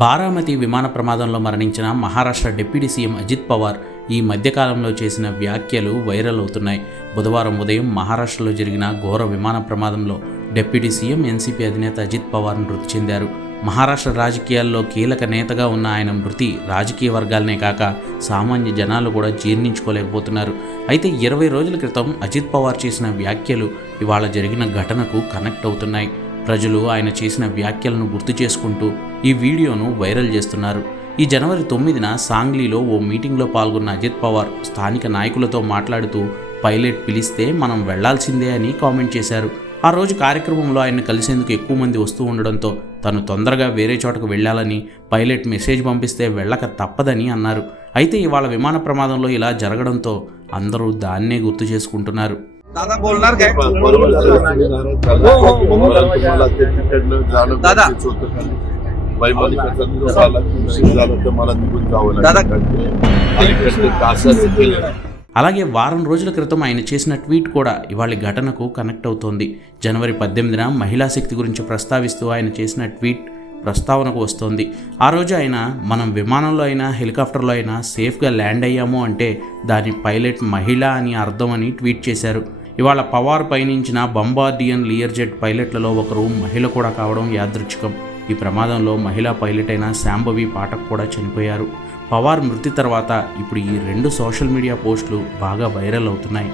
బారామతి విమాన ప్రమాదంలో మరణించిన మహారాష్ట్ర డిప్యూటీ సీఎం అజిత్ పవార్ ఈ మధ్యకాలంలో చేసిన వ్యాఖ్యలు వైరల్ అవుతున్నాయి. బుధవారం ఉదయం మహారాష్ట్రలో జరిగిన ఘోర విమాన ప్రమాదంలో డిప్యూటీ సీఎం ఎన్సీపీ అధినేత అజిత్ పవార్ మృతి చెందారు. మహారాష్ట్ర రాజకీయాల్లో కీలక నేతగా ఉన్న ఆయన మృతి రాజకీయ వర్గాలనే కాక సామాన్య జనాలు కూడా జీర్ణించుకోలేకపోతున్నారు. అయితే 20 రోజుల క్రితం అజిత్ పవార్ చేసిన వ్యాఖ్యలు ఇవాళ జరిగిన ఘటనకు కనెక్ట్ అవుతున్నాయి. ప్రజలు ఆయన చేసిన వ్యాఖ్యలను గుర్తు చేసుకుంటూ ఈ వీడియోను వైరల్ చేస్తున్నారు. ఈ జనవరి 9న సాంగ్లీలో ఓ మీటింగ్లో పాల్గొన్న అజిత్ పవార్ స్థానిక నాయకులతో మాట్లాడుతూ పైలట్ పిలిస్తే మనం వెళ్లాల్సిందే అని కామెంట్ చేశారు. ఆ రోజు కార్యక్రమంలో ఆయన్ని కలిసేందుకు ఎక్కువ మంది వస్తూ ఉండడంతో తను తొందరగా వేరే చోటకు వెళ్లాలని, పైలట్ మెసేజ్ పంపిస్తే వెళ్ళక తప్పదని అన్నారు. అయితే ఇవాళ విమాన ప్రమాదంలో ఇలా జరగడంతో అందరూ దాన్నే గుర్తు చేసుకుంటున్నారు. दादा बोलणार काय? दादा అలాగే వారం రోజుల క్రితం ఆయన చేసిన ట్వీట్ కూడా ఇవాళ ఘటనకు కనెక్ట్ అవుతోంది. జనవరి 18న మహిళా శక్తి గురించి ప్రస్తావిస్తూ ఆయన చేసిన ట్వీట్ ప్రస్తావనకు వస్తోంది. ఆ రోజు ఆయన మనం విమానంలో అయినా హెలికాప్టర్లో అయినా సేఫ్గా ల్యాండ్ అయ్యాము అంటే దాని పైలట్ మహిళ అని అర్థం అని ట్వీట్ చేశారు. ఇవాళ పవార్ పయనించిన బంబార్డియన్ లియర్జెట్ పైలట్లలో ఒకరు మహిళ కూడా కావడం యాదృచ్ఛికం. ఈ ప్రమాదంలో మహిళా పైలట్ అయిన శాంభవి పాఠక్ కూడా చనిపోయారు. పవార్ మృతి తర్వాత ఇప్పుడు ఈ 2 సోషల్ మీడియా పోస్టులు బాగా వైరల్ అవుతున్నాయి.